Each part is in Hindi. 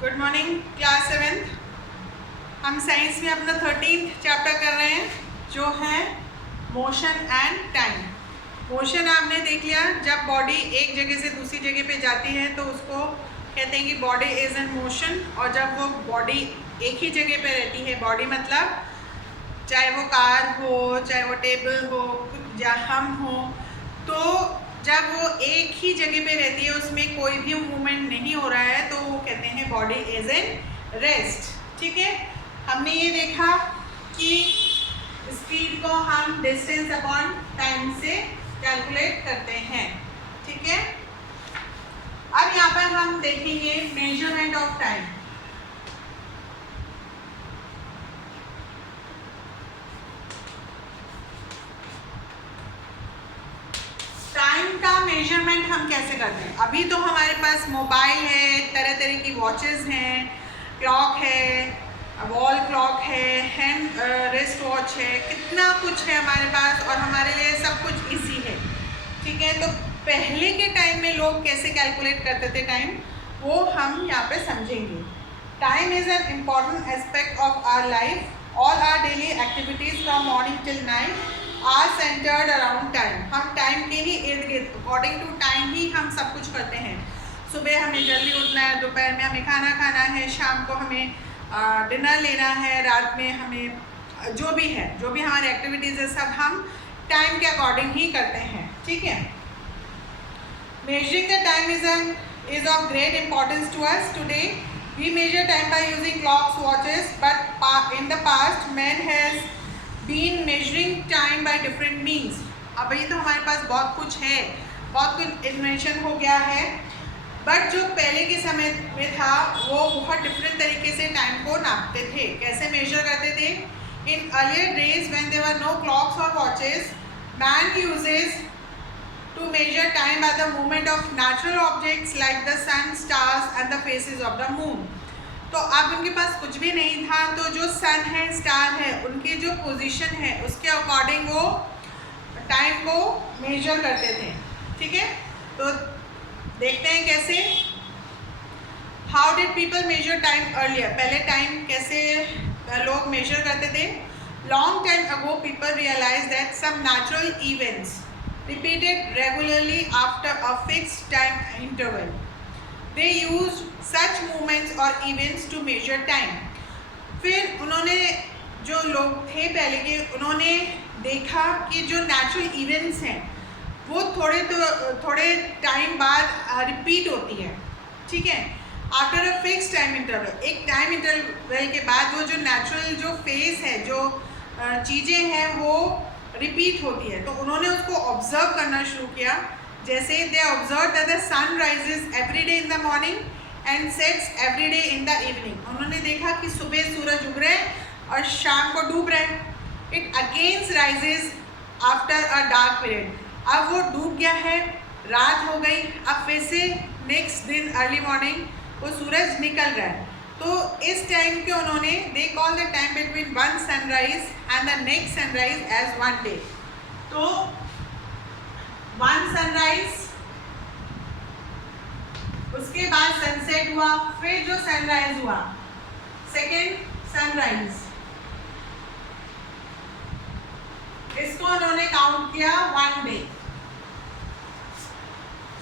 Good morning class 7th। हम साइंस में अपना 13th चैप्टर कर रहे हैं जो है मोशन एंड टाइम। मोशन आपने देख लिया, जब बॉडी एक जगह से दूसरी जगह पे जाती है तो उसको कहते हैं कि बॉडी इज इन मोशन। और जब वो बॉडी एक ही जगह पे रहती है, बॉडी मतलब चाहे वो कार हो, चाहे वो टेबल हो या हम हो, तो जब वो एक ही जगह पे रहती है, उसमें कोई भी मूवमेंट नहीं हो रहा है, तो वो कहते हैं बॉडी इज इन रेस्ट। ठीक है, हमने ये देखा कि स्पीड को हम डिस्टेंस अपॉन टाइम से कैलकुलेट करते हैं। ठीक है, अब यहाँ पर हम देखेंगे मेजरमेंट ऑफ टाइम। टाइम का मेजरमेंट हम कैसे करते हैं? अभी तो हमारे पास मोबाइल है, तरह तरह की वॉचेस हैं, क्लॉक है, वॉल क्लॉक है, हैंड रिस्ट वॉच है, कितना कुछ है हमारे पास और हमारे लिए सब कुछ इजी है। ठीक है, तो पहले के टाइम में लोग कैसे कैलकुलेट करते थे टाइम, वो हम यहाँ पे समझेंगे। Time is an important aspect of our life. All our daily activities from morning till night are centred around time. हम टाइम के ही इर्द गिर्द, अकॉर्डिंग टू टाइम ही हम सब कुछ करते हैं। सुबह हमें जल्दी उठना है, दोपहर में हमें खाना खाना है, शाम को हमें डिनर लेना है, रात में हमें जो भी है, जो भी हमारी एक्टिविटीज़ है, सब हम टाइम के अकॉर्डिंग ही करते हैं। ठीक है, measuring the time is of great importance to us today. We measure time by using clocks, watches, but in the past man has been measuring time by different means. अब ये तो हमारे पास बहुत कुछ है, बहुत कुछ इन्वेंशन हो गया है, बट जो पहले के समय में था वो बहुत डिफरेंट तरीके से टाइम को नापते थे। कैसे मेजर करते थे? In earlier days when there were no clocks or watches, man uses to measure time by the movement of natural objects like the sun, stars and the phases of the moon. तो अब उनके पास कुछ भी नहीं था, तो जो सन है, स्टार है, उनकी जो पोजीशन है उसके अकॉर्डिंग वो टाइम को मेजर करते थे। ठीक है, तो देखते हैं कैसे। How did people measure time earlier? पहले टाइम कैसे लोग मेजर करते थे? Long time ago people realise that some natural events repeated regularly after a fixed time interval. They used such movements or events to measure time. फिर उन्होंने, जो लोग थे पहले के, उन्होंने देखा कि जो नेचुरल इवेंट्स हैं वो थोड़े टाइम बाद रिपीट होती है। ठीक है, after a fix time interval, एक टाइम इंटरवल के बाद वो जो नेचुरल जो फेज है, जो चीज़ें हैं वो रिपीट होती है। तो उन्होंने उसको ऑब्जर्व करना शुरू किया। जैसे they observe that the sun rises every day in the morning and sets every day in the evening. उन्होंने देखा कि सुबह सूरज उग रहे हैं और शाम को डूब रहे हैं। It against rises after a dark period. अब वो डूब गया है, रात हो गई, अब फिर से नेक्स्ट दिन अर्ली मॉर्निंग वो सूरज निकल रहा है। तो इस टाइम के उन्होंने, they call the time between one sunrise and the next sunrise as one day. तो वन सनराइज, उसके बाद सनसेट हुआ, फिर जो सनराइज हुआ सेकेंड सनराइज, इसको उन्होंने काउंट किया वन डे।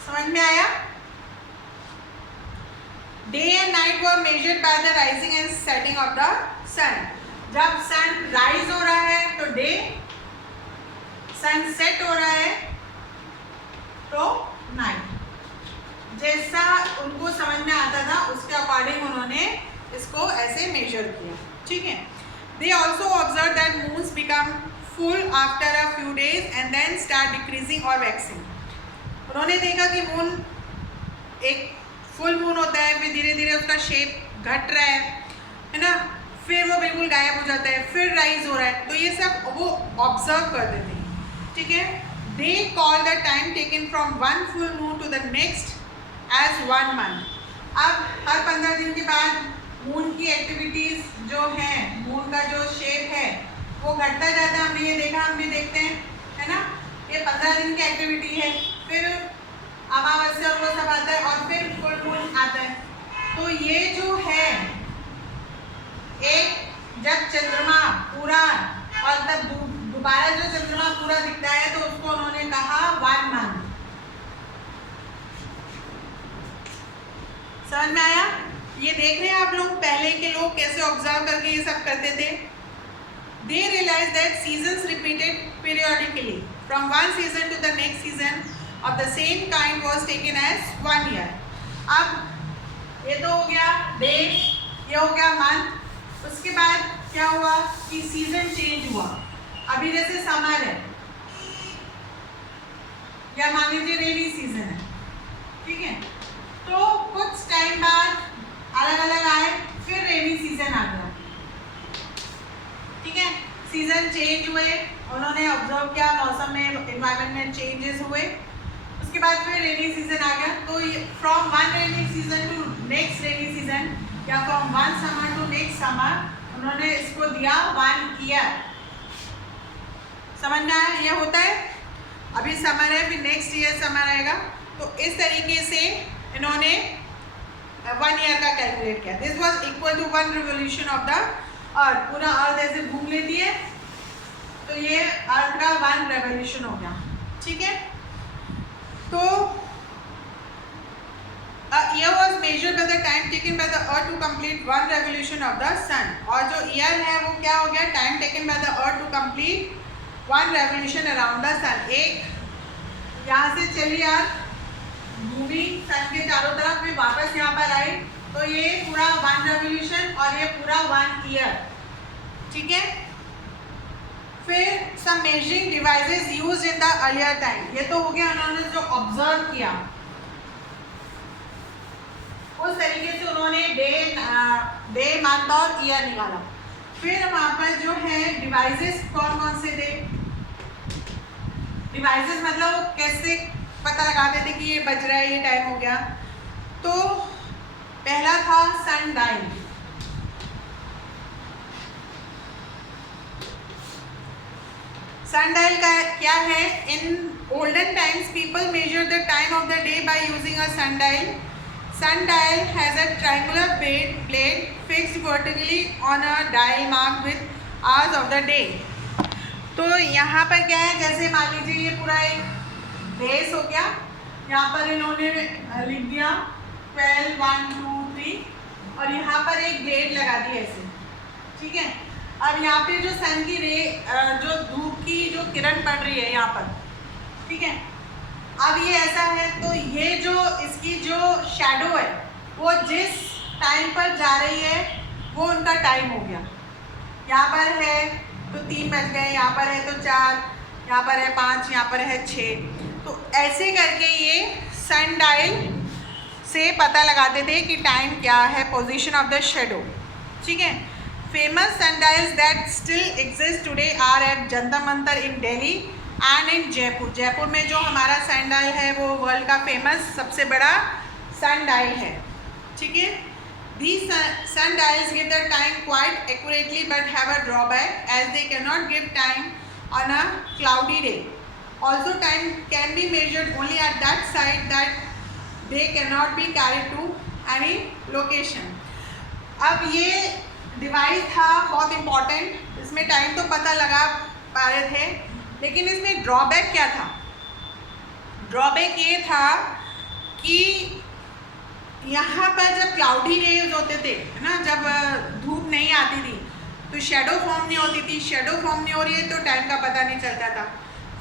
समझ में आया? Day and night were measured by the rising and setting of the sun. जब सन राइज हो रहा है तो डे, सन सेट हो रहा है तो नाइट। जैसा उनको समझ में आता था उसके अकॉर्डिंग उन्होंने इसको ऐसे मेजर किया। ठीक है, they also observe that moons become full after a few days and then start decreasing और वैक्सिंग। उन्होंने देखा कि मून, एक फुल मून होता है, फिर धीरे धीरे उसका शेप घट रहा है ना, फिर वो बिल्कुल गायब हो जाता है, फिर राइज हो रहा है। तो ये सब वो ऑब्जर्व करते थे। ठीक है, they call the time taken from one full moon to the next as one month. अब हर 15 दिन के बाद मून की एक्टिविटीज़ जो है, मून का जो शेप है वो घटता जाता है। हमने ये देखा, हम भी देखते हैं, है ना। ये 15 दिन की एक्टिविटी है, फिर अमावस्या और वो सब आता है और फिर फुल मून आता है। तो ये जो है एक जब चंद्रमा पूरा और तब दोबारा जो चंद्रमा पूरा दिखता है तो उसको उन्होंने कहा 1 मंथ। समझ में आया? ये देख रहे हैं आप लोग पहले के लोग कैसे ऑब्जर्व करके ये सब करते थे। They realized that seasons repeated periodically from one season to the next season of the same kind was taken as 1 year। अब ये तो हो गया डे, ये हो गया मंथ। उसके बाद क्या हुआ कि सीजन चेंज हुआ। अभी जैसे समर है या मान लीजिए रेनी सीजन है, ठीक है, तो कुछ टाइम बाद अलग अलग आए, फिर रेनी सीजन आ गया, ठीक है। सीजन चेंज हुए, उन्होंने ऑब्जर्व किया मौसम में, एनवायरनमेंट में चेंजेस हुए। उसके बाद फिर रेनी सीजन आ गया। तो from one rainy season to next rainy season या from one summer to next summer उन्होंने इसको दिया 1 ईयर। समझ में आया? ये होता है अभी समर है, फिर नेक्स्ट ईयर समर आएगा, तो इस तरीके से इन्होंने 1 ईयर का कैलकुलेट किया। This was equal to 1 revolution of the earth. पूरा अर्थ ऐसे घूम लेती है तो ये अर्थ का 1 रेवोल्यूशन हो गया, ठीक है। तो year was measured by the time taken by the earth to complete 1 revolution of the sun। और जो ईयर है वो क्या हो गया? Time taken by the earth to complete 1 revolution around the sun. एक यहाँ से चली अर्थ घूमी सन के चारों तरफ, फिर वापस यहाँ पर आई, तो ये पूरा 1 रेवोल्यूशन और ये पूरा 1 ईयर, ठीक है। फिर some measuring devices used in the earlier time। ये तो हो गया उन्होंने जो ऑब्जर्व किया, उस तरीके से उन्होंने डे मंथ और ईयर निकाला। फिर वहाँ पर जो है डिवाइसेस कौन कौन से थे? डिवाइसेस मतलब कैसे पता लगाते थे कि ये बज रहा है, ये टाइम हो गया। तो पहला था सन डायल। सन डायल का क्या है? In olden times people measure the time of the day by using a sundial. Sundial has a triangular blade fixed vertically on a dial marked with hours of the day। तो यहाँ पर क्या है, जैसे मान लीजिए ये पूरा एक बेस हो गया, यहाँ पर इन्होंने लिख दिया 12, 1, 2, 3 और यहाँ पर एक ब्लेड लगा दी ऐसे, ठीक है। अब यहाँ पे जो सन की रे, जो धूप की जो किरण पड़ रही है यहाँ पर, ठीक है। अब ये ऐसा है तो ये जो इसकी जो शैडो है वो जिस टाइम पर जा रही है वो उनका टाइम हो गया। यहाँ पर है तो 3 बज गए, यहाँ पर है तो 4, यहाँ पर है 5, यहाँ पर है 6। तो ऐसे करके ये सन डायल से पता लगाते थे कि टाइम क्या है, पोजीशन ऑफ द शैडो, ठीक है। Famous sundials that still exist today are at Jantar Mantar in Delhi and in Jaipur. Jaipur में जो हमारा सन डायल है वो वर्ल्ड का फेमस सबसे बड़ा सन डायल है, ठीक है। These sun dials give the time quite accurately but have a drawback as they cannot give time on a cloudy day. Also, time can be measured only at that side that they cannot be carried to any location। अब ये डिवाइस था बहुत इम्पॉर्टेंट, इसमें टाइम तो पता लगा पा रहे थे, लेकिन इसमें ड्रॉबैक क्या था? ड्रॉबैक ये था कि यहाँ पर जब क्लाउडी रेज होते थे ना, जब धूप नहीं आती थी तो शेडो फॉर्म नहीं होती थी। शेडो फॉर्म नहीं हो रही है तो टाइम का पता नहीं चलता था।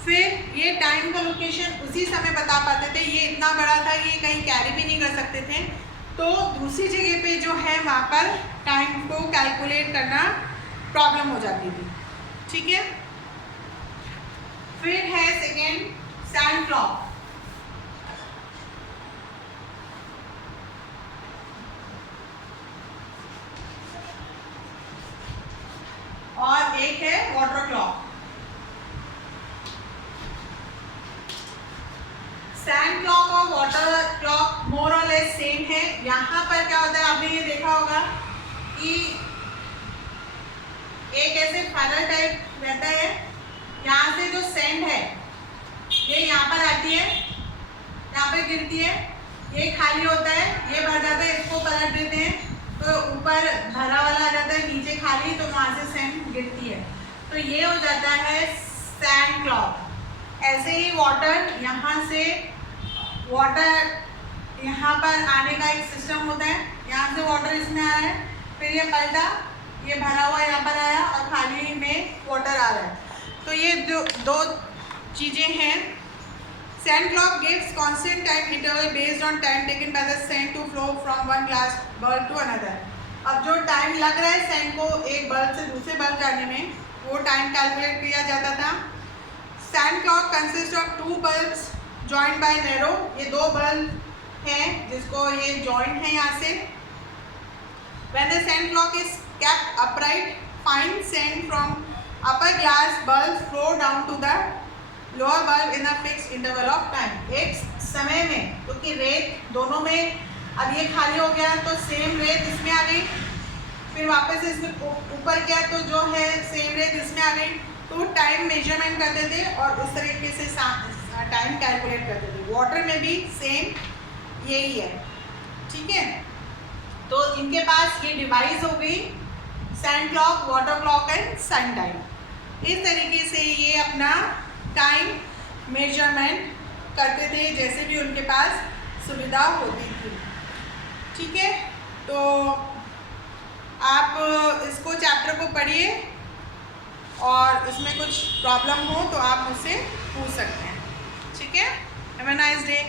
फिर ये टाइम का लोकेशन उसी समय बता पाते थे। ये इतना बड़ा था कि ये कहीं कैरी भी नहीं कर सकते थे, तो दूसरी जगह पे जो है वहाँ पर टाइम को कैलकुलेट करना प्रॉब्लम हो जाती थी, ठीक है। फिर है सेकेंड सैंड क्लॉक। और एक है वाटर क्लॉक। सैंड क्लॉक और वाटर क्लॉक मोर और लेस सेम है। यहाँ पर क्या होता है, आपने ये देखा होगा कि एक ऐसे फनल टाइप रहता है, यहाँ से जो सैंड है ये यहाँ पर आती है, यहाँ पर गिरती है, ये खाली होता है, ये भर जाता है, इसको पलट देते ऊपर भरा वाला आ जाता है, नीचे खाली, तो वहाँ से सैंड गिरती है, तो ये हो जाता है सैंड क्लॉग। ऐसे ही वाटर, यहाँ से वाटर यहाँ पर आने का एक सिस्टम होता है, यहाँ से वाटर इसमें आ रहा है, फिर ये पलटा, ये भरा हुआ यहाँ पर आया और खाली में वाटर आ रहा है। तो ये जो दो चीज़ें हैं। Sand clock gives constant time interval based on time taken by the sand to flow from one glass bulb to another. अब जो टाइम लग रहा है सैंड को एक बल्ब से दूसरे बल्ब जाने में, वो टाइम कैलकुलेट किया जाता था। Sand clog consist of 2 bulbs joined by narrow, ये 2 बल्ब हैं जिसको ये जॉइंट है यहाँ से। When the sand clock is kept upright, fine sand from upper glass bulbs flow down to the lower bulb in a fixed interval of time. एक समय में, क्योंकि रेत दोनों में, अब ये खाली हो गया तो सेम रेत इसमें आ गई, फिर वापस इसमें ऊपर गया तो जो है सेम रेत इसमें आ गई, तो टाइम मेजरमेंट करते थे और उस तरीके से टाइम कैलकुलेट करते थे। वाटर में भी सेम यही है, ठीक है। तो इनके पास ये डिवाइस हो गई, sand clock, water clock and sun time. इस तरीके से ये अपना टाइम मेजरमेंट करते थे जैसे भी उनके पास सुविधा होती थी, ठीक है। तो आप इसको चैप्टर को पढ़िए और इसमें कुछ प्रॉब्लम हो तो आप मुझसे पूछ सकते हैं, ठीक है। Have a nice day.